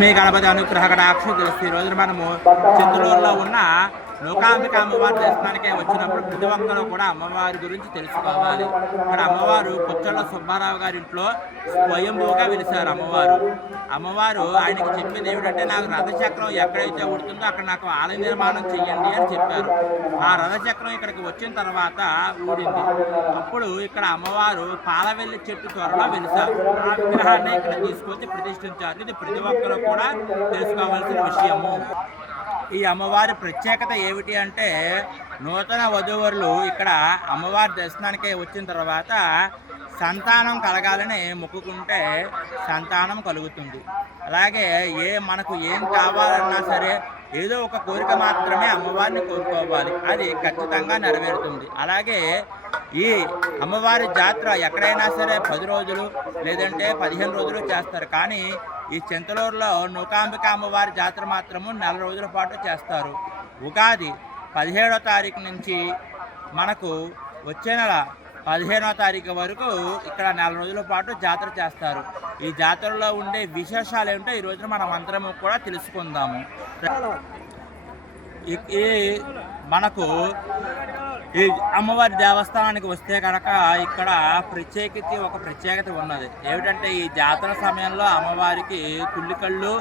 మీ గణపతి అనుగ్రహ కటాక్షం తెలుస్తుంది. ఈ రోజున మనము చింతలూరులో ఉన్న లోకాంబిక అమ్మవారి దర్శనానికి వచ్చినప్పుడు ప్రతి ఒక్కరూ కూడా అమ్మవారి గురించి తెలుసుకోవాలి. ఇక్కడ అమ్మవారు కొచ్చళ్ళ సుబ్బారావు గారి ఇంట్లో స్వయంభూగా వెలిశారు. అమ్మవారు ఆయనకి చెప్పింది ఏమిటంటే, నాకు రథచక్రం ఎక్కడైతే ఉడుతుందో అక్కడ నాకు ఆలయ నిర్మాణం చెయ్యండి అని చెప్పారు. ఆ రథచక్రం ఇక్కడికి వచ్చిన తర్వాత ఊడింది. అప్పుడు ఇక్కడ అమ్మవారు పాలవెల్లి చెట్టు త్వరలో వెలిశారు. ఆ విగ్రహాన్ని ఇక్కడ తీసుకొచ్చి ప్రతిష్ఠించారు. ఇది ప్రతి ఒక్కరూ కూడా తెలుసుకోవాల్సిన విషయము. ఈ అమ్మవారి ప్రత్యేకత ఏమిటి అంటే, నూతన వధూవరులు ఇక్కడ అమ్మవారి దర్శనానికి వచ్చిన తర్వాత సంతానం కలగాలని మొక్కుకుంటే సంతానం కలుగుతుంది. అలాగే మనకు ఏం కావాలన్నా సరే ఏదో ఒక కోరిక మాత్రమే అమ్మవారిని కోరుకోవాలి, అది ఖచ్చితంగా నెరవేరుతుంది. అలాగే ఈ అమ్మవారి జాతర ఎక్కడైనా సరే 10 రోజులు లేదంటే 15 రోజులు చేస్తారు. కానీ ఈ చింతలూరులో నూకాంబిక అమ్మవారి జాతర మాత్రము 4 రోజుల పాటు చేస్తారు. ఉగాది 17వ తారీఖు నుంచి మనకు వచ్చే నెల 15వ తారీఖు వరకు ఇక్కడ 4 రోజుల పాటు జాతర చేస్తారు. ఈ జాతరలో ఉండే విశేషాలు ఏమిటో ఈ రోజున మనం అందరము కూడా తెలుసుకుందాము. మనకు ఈ అమ్మవారి దేవస్థానానికి వస్తే కనుక ఇక్కడ ఒక ప్రత్యేకత ఉన్నది. ఏమిటంటే, ఈ జాతర సమయంలో అమ్మవారికి తుల్లికళ్ళు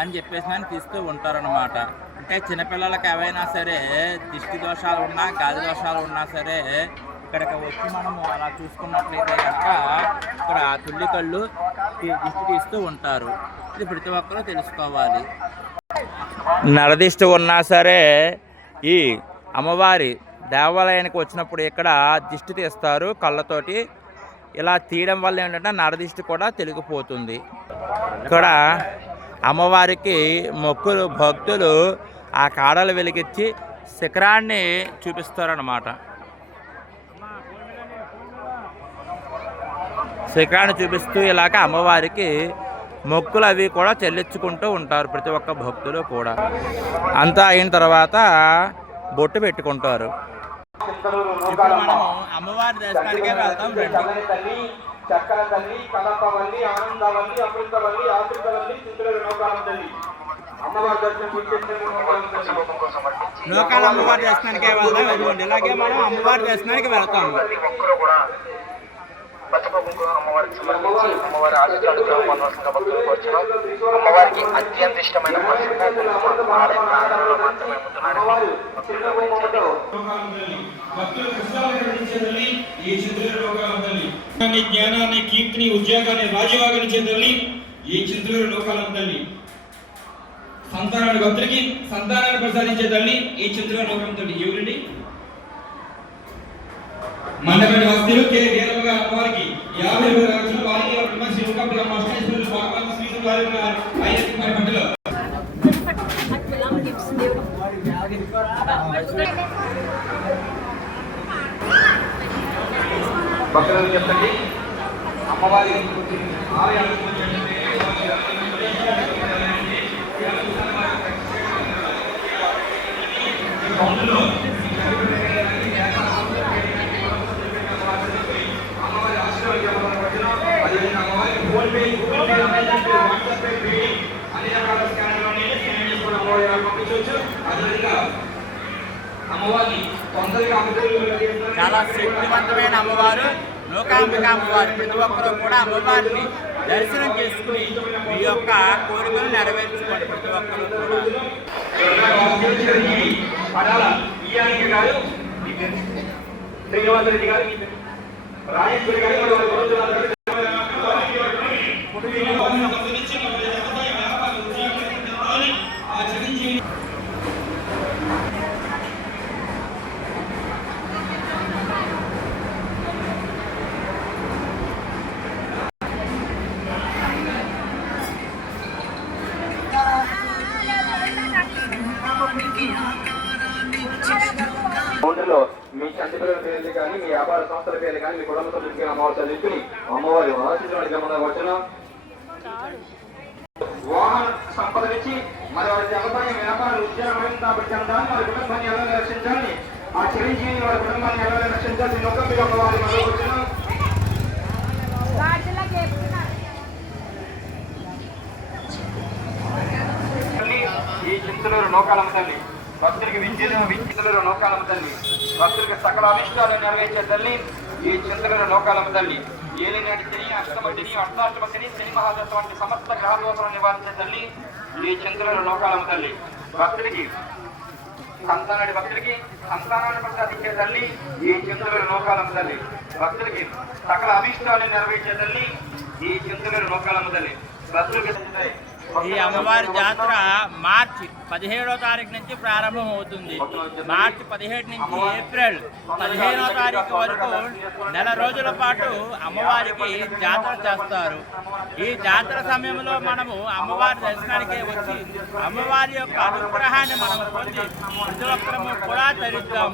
అని చెప్పేసి తీస్తూ ఉంటారనమాట. అంటే చిన్నపిల్లలకి ఏవైనా సరే దిష్టి దోషాలు ఉన్నా, గాలి దోషాలు ఉన్నా సరే ఇక్కడికి వచ్చి మనము అలా చూసుకున్నట్లయితే కనుక ఇక్కడ తుల్లికళ్ళు దిష్టి తీస్తూ ఉంటారు. ఇది ప్రతి ఒక్కరూ తెలుసుకోవాలి. నరదిష్టి ఉన్నా సరే ఈ అమ్మవారి దేవాలయానికి వచ్చినప్పుడు ఇక్కడ దిష్టి తీస్తారు కళ్ళతోటి. ఇలా తీయడం వల్ల ఏంటంటే నరదిష్టి కూడా తొలగిపోతుంది. ఇక్కడ అమ్మవారికి మొక్కులు భక్తులు ఆ కాడలు వెలిగించి శిఖరాన్ని చూపిస్తారన్నమాట. శిఖరాన్ని చూపిస్తూ ఇలాగ అమ్మవారికి మొక్కులు అవి కూడా చెల్లించుకుంటూ ఉంటారు ప్రతి ఒక్క భక్తులు కూడా. అంతా అయిన తర్వాత బొట్టు పెట్టుకుంటారు. ఇప్పుడు మనము అమ్మవారి దర్శనానికే వెళ్తాం. లోకాల అమ్మవారి దర్శనానికే వెళ్తాం. ఇదిగోండి, ఇలాగే మనం అమ్మవారి దర్శనానికి వెళ్తాము. అమ్మవారి ఆశీర్వాదాలు పొందవలసిన భక్తులు కోరుచున్నాం. అమ్మవారికి అత్యంత ఇష్టమైన జ్ఞానాన్ని, కీర్తిని, ఉద్యోగాన్ని, రాజయోగాన్ని చెందాలి ఈ చింతూరు లోకాలను తల్లి. సంతానాన్ని భక్తులకి సంతానాన్ని ప్రసాదించే తల్లి ఈ చింతూరు లోకం తల్లి. ఎవరండి? మండపేట వస్తువులు కే వీరమ్మ గారి అమ్మవారికి 50 లక్షల వారికి విమర్శ లోకంలో మాస్టర్లు భగవాన్ శ్రీలు వారి ఐదు మరి బట్టలు భక్తులకు చెప్పండి. అమ్మవారి ఆలయాలకు చాలా శక్తివంతమైన అమ్మవారు లోకాంబిక అమ్మవారు. ప్రతి ఒక్కరూ కూడా అమ్మవారిని దర్శనం చేసుకుని మీ యొక్క కోరికలు నెరవేర్చుకోండి. ప్రతి ఒక్కరూ మీ చంటి పిల్లల పేర్లు కానీ, మీ వ్యాపార సంస్థల పేర్లు కానీ, మీ కుటుంబ సభ్యులకి అమ్మవారు చదువుకుని అమ్మవారి ఆశీర్వాదం వచ్చిన వాహన సంపద నుంచి మరి వారి వ్యవసాయం, వ్యాపార ఉద్యోగం కాబట్టి వారి కుటుంబాన్ని ఎలా రక్షించాలని, ఆ చిరంజీవిని వారి కుటుంబాన్ని ఎలా రక్షించాలి నొక్క అమ్మవారి మొదలు వచ్చిన చింతలూరు నూకాలమ్మ తల్లి భక్తులకి చింతలూరు నూకాలమ్మ తల్లి భక్తులకి సకల అభిష్టాలు నెరవేర్చే తల్లి ఈ చింతలూరు నూకాలమ్మ తల్లి ఏలినాటి శని అష్టమటిని అర్ధాష్టమ శని మహాదశ వంటి సమస్త గ్రహ దోషాలను నివారించే తల్లి ఈ చింతలూరు నూకాలమ్మ తల్లి భక్తులకి సంతానాన్ని ప్రసాదించే తల్లి ఈ చింతలూరు నూకాలమ్మ తల్లి భక్తులకి సకల అభిష్టాలను నెరవేర్చే తల్లి ఈ చింతలూరు నూకాలమ్మ తల్లి భక్తులకి ఈ అమ్మవారి జాతర మార్చి 17వ తారీఖు నుంచి ప్రారంభం అవుతుంది. మార్చి 17 నుంచి ఏప్రిల్ 15వ తారీఖు వరకు నెల రోజుల పాటు అమ్మవారికి జాతర చేస్తారు. ఈ జాతర సమయంలో మనము అమ్మవారి దర్శనానికి వచ్చి అమ్మవారి యొక్క అనుగ్రహాన్ని మనం పొంది ప్రతి ఒక్కరము కూడా తరిద్దాం.